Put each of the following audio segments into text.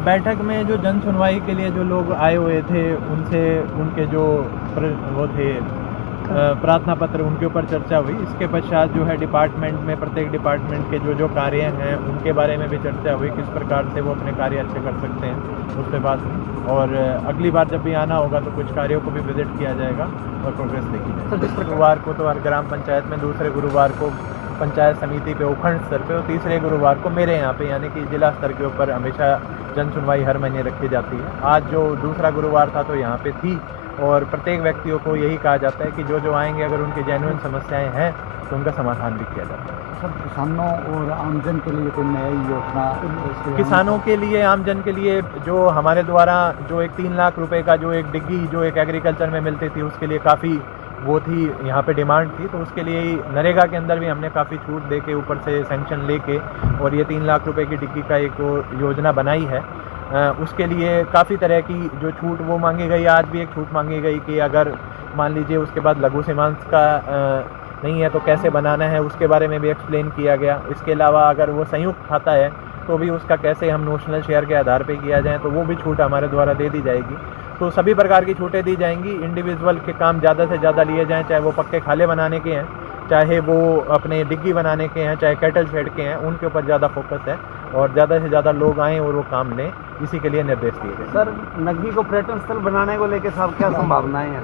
बैठक में जो जन सुनवाई के लिए जो लोग आए हुए थे उनसे उनके जो वो थे प्रार्थना पत्र उनके ऊपर चर्चा हुई। इसके पश्चात जो है डिपार्टमेंट में प्रत्येक डिपार्टमेंट के जो जो कार्य हैं उनके बारे में भी चर्चा हुई, किस प्रकार से वो अपने कार्य अच्छे कर सकते हैं उस पर बात हुई। और अगली बार जब भी आना होगा तो कुछ कार्यों को भी विजिट किया जाएगा और प्रोग्रेस देखी जाएगी। जिस गुरुवार को तो हर ग्राम पंचायत में, दूसरे गुरुवार को पंचायत समिति पे उपखंड स्तर पे और तीसरे गुरुवार को मेरे यहाँ पे यानी कि जिला स्तर के ऊपर हमेशा जन सुनवाई हर महीने रखी जाती है। आज जो दूसरा गुरुवार था तो यहाँ पे थी और प्रत्येक व्यक्तियों को यही कहा जाता है कि जो जो आएंगे अगर उनकी जेन्युइन समस्याएं हैं तो उनका समाधान भी किया जाता है। सब किसानों और आमजन के लिए कोई नई योजना? किसानों के लिए, आमजन के लिए जो हमारे द्वारा जो एक 3 लाख रुपए का जो एक डिग्गी जो एक एग्रीकल्चर में मिलती थी उसके लिए काफ़ी वो थी, यहाँ पे डिमांड थी, तो उसके लिए नरेगा के अंदर भी हमने काफ़ी छूट दे के ऊपर से सैंक्शन लेके और ये 3 लाख रुपए की डिग्गी का एक योजना बनाई है। उसके लिए काफ़ी तरह की जो छूट वो मांगी गई। आज भी एक छूट मांगी गई कि अगर मान लीजिए उसके बाद लघु सीमांत का नहीं है तो कैसे बनाना है, उसके बारे में भी एक्सप्लेन किया गया। इसके अलावा अगर वो संयुक्त खाता है तो भी उसका कैसे हम नोशनल शेयर के आधार पे किया जाए तो वो भी छूट हमारे द्वारा दे दी जाएगी। तो सभी प्रकार की छूटें दी जाएंगी। इंडिविजुअल के काम ज़्यादा से ज़्यादा लिए जाएँ, चाहे वो पक्के खाले बनाने के हैं, चाहे वो अपने डिग्गी बनाने के हैं, चाहे कैटल शेड के हैं, उनके ऊपर ज़्यादा फोकस है और ज़्यादा से ज़्यादा लोग आएँ और वो काम लें, इसी के लिए निर्देश दिए गए। सर, नगरी को पर्यटन स्थल बनाने को लेकर साहब क्या संभावनाएं हैं?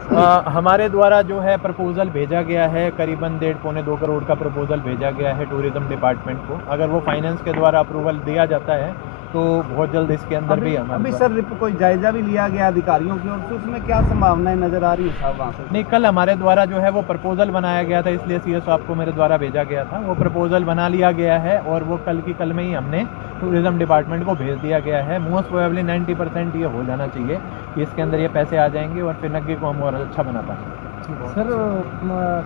हमारे द्वारा जो है प्रपोजल भेजा गया है, करीबन 1.5-2 करोड़ का प्रपोजल भेजा गया है टूरिज्म डिपार्टमेंट को। अगर वो फाइनेंस के द्वारा अप्रूवल दिया जाता है तो बहुत जल्द इसके अंदर भी अभी सर कोई जायजा भी लिया गया अधिकारियों की ओर से, उसमें क्या संभावनाएं नजर आ रही है साहब वहाँ से? नहीं, कल हमारे द्वारा जो है वो प्रपोजल बनाया गया था, इसलिए सीएस साहब को मेरे द्वारा भेजा गया था। वो प्रपोजल बना लिया गया है और वो कल की कल में ही हमने टूरिज्म डिपार्टमेंट को भेज दिया गया है। मोस्ट प्रोबेबली 90% ये हो जाना चाहिए कि इसके अंदर ये पैसे आ जाएंगे और फिर नग्गे को हम और अच्छा बना पाएंगे। सर,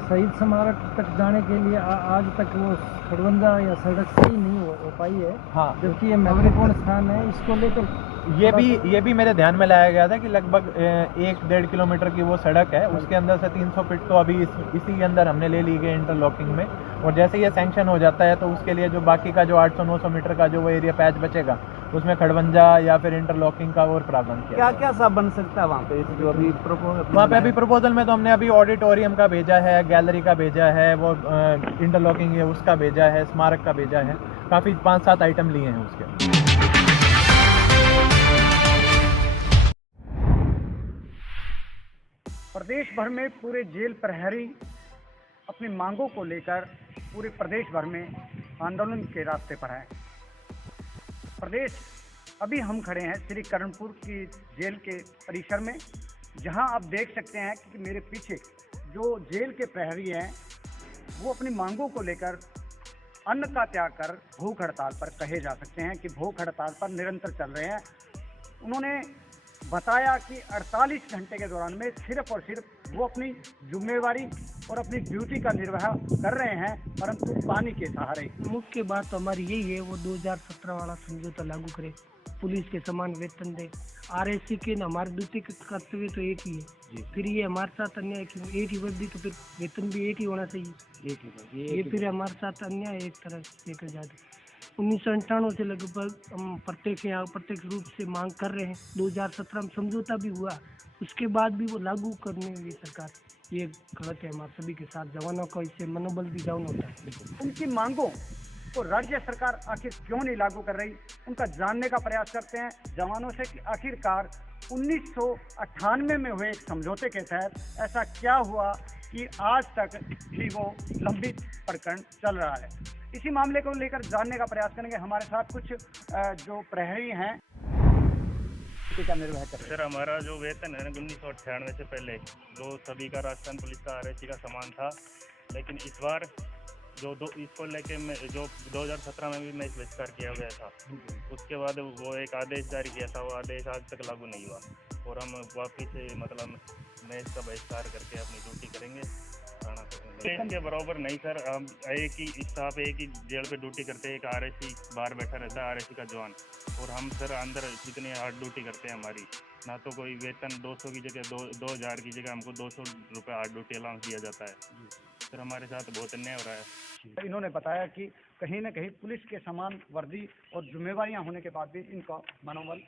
शहीद स्मारक तक जाने के लिए आज तक वो खड़वंजा या सड़क सही नहीं हो पाई है। हाँ, जबकि ये महत्वपूर्ण स्थान है, इसको लेकर ये भी मेरे ध्यान में लाया गया था कि लगभग 1-1.5 किलोमीटर की वो सड़क है, उसके अंदर से 300 फीट तो अभी इसी के अंदर हमने ले ली गई इंटरलॉकिंग में। और जैसे ये सैंक्शन हो जाता है तो उसके लिए जो बाकी का जो 800-900 मीटर का जो वो एरिया पैच बचेगा उसमें खड़वंजा या फिर इंटरलॉकिंग का और प्रावधान किया। क्या क्या सब बन सकता है वहाँ पे जो अभी वहाँ पे अभी प्रपोजल में तो हमने अभी ऑडिटोरियम का भेजा है, गैलरी का भेजा है, वो इंटरलॉकिंग है उसका भेजा है, स्मारक का भेजा है, काफ़ी 5-7 आइटम लिए हैं उसके। प्रदेश भर में पूरे जेल प्रहरी अपनी मांगों को लेकर पूरे प्रदेश भर में आंदोलन के रास्ते पर है। प्रदेश अभी हम खड़े हैं श्री करणपुर की जेल के परिसर में, जहां आप देख सकते हैं कि मेरे पीछे जो जेल के प्रहरी हैं वो अपनी मांगों को लेकर अन्न का त्याग कर भूख हड़ताल पर कहे जा सकते हैं कि भूख हड़ताल पर निरंतर चल रहे हैं। उन्होंने बताया कि 48 घंटे के दौरान में सिर्फ और सिर्फ वो अपनी जिम्मेवारी और अपनी ड्यूटी का निर्वाह कर रहे हैं, परंतु पानी के सहारे। मुख्य बात तो हमारी यही है, वो 2017 वाला समझौता लागू करे, पुलिस के समान वेतन दे। आरएससी के न हमारी ड्यूटी का कर्तव्य तो एक ही है, फिर ये हमारे साथ अन्याय क्यों? एक ही वर्दी तो फिर वेतन भी एक ही होना चाहिए। ये फिर हमारे साथ अन्याय एक तरह से देखा जाए। 1998 से लगभग हम प्रत्यक्ष रूप से मांग कर रहे हैं। 2017 में समझौता भी हुआ, उसके बाद भी वो लागू करने में सरकार ये गलत है हमारे सभी के साथ। जवानों का इससे मनोबल भी डाउन होता है। उनकी मांगों को राज्य सरकार आखिर क्यों नहीं लागू कर रही, उनका जानने का प्रयास करते हैं जवानों से कि आखिरकार 1998 में हुए एक समझौते के तहत ऐसा क्या हुआ कि आज तक भी वो लंबित प्रकरण चल रहा है। इसी मामले को लेकर जानने का प्रयास करेंगे। हमारे साथ कुछ जो प्रहरी हैं का निर्वाह कर। सर, हमारा जो वेतन है 1998 से पहले जो सभी का राजस्थान पुलिस का आरएससी का समान था, लेकिन इस बार इसको लेके जो 2017 में भी मैच बहिष्कार किया गया था, उसके बाद वो एक आदेश जारी किया था, वो आदेश आज तक लागू नहीं हुआ और हम वापिस से मतलब मैच का बहिष्कार करके अपनी ड्यूटी करेंगे। के बराबर नहीं सर, हम एक ही स्टाफ एक ही जेल पे ड्यूटी करते हैं, एक आरएससी बाहर बैठा रहता है आरएससी का जवान, और हम सर अंदर जितनी हार्ड ड्यूटी करते हैं हमारी ना तो कोई वेतन 200 की जगह 2000 की जगह हमको 200 रुपये हार्ड ड्यूटी अलाउंस दिया जाता है। सर हमारे साथ बहुत अन्याय हो रहा है। इन्होंने बताया कि कहीं न कहीं पुलिस के समान वर्दी और जिम्मेवारियां होने के बाद भी इनका मनोबल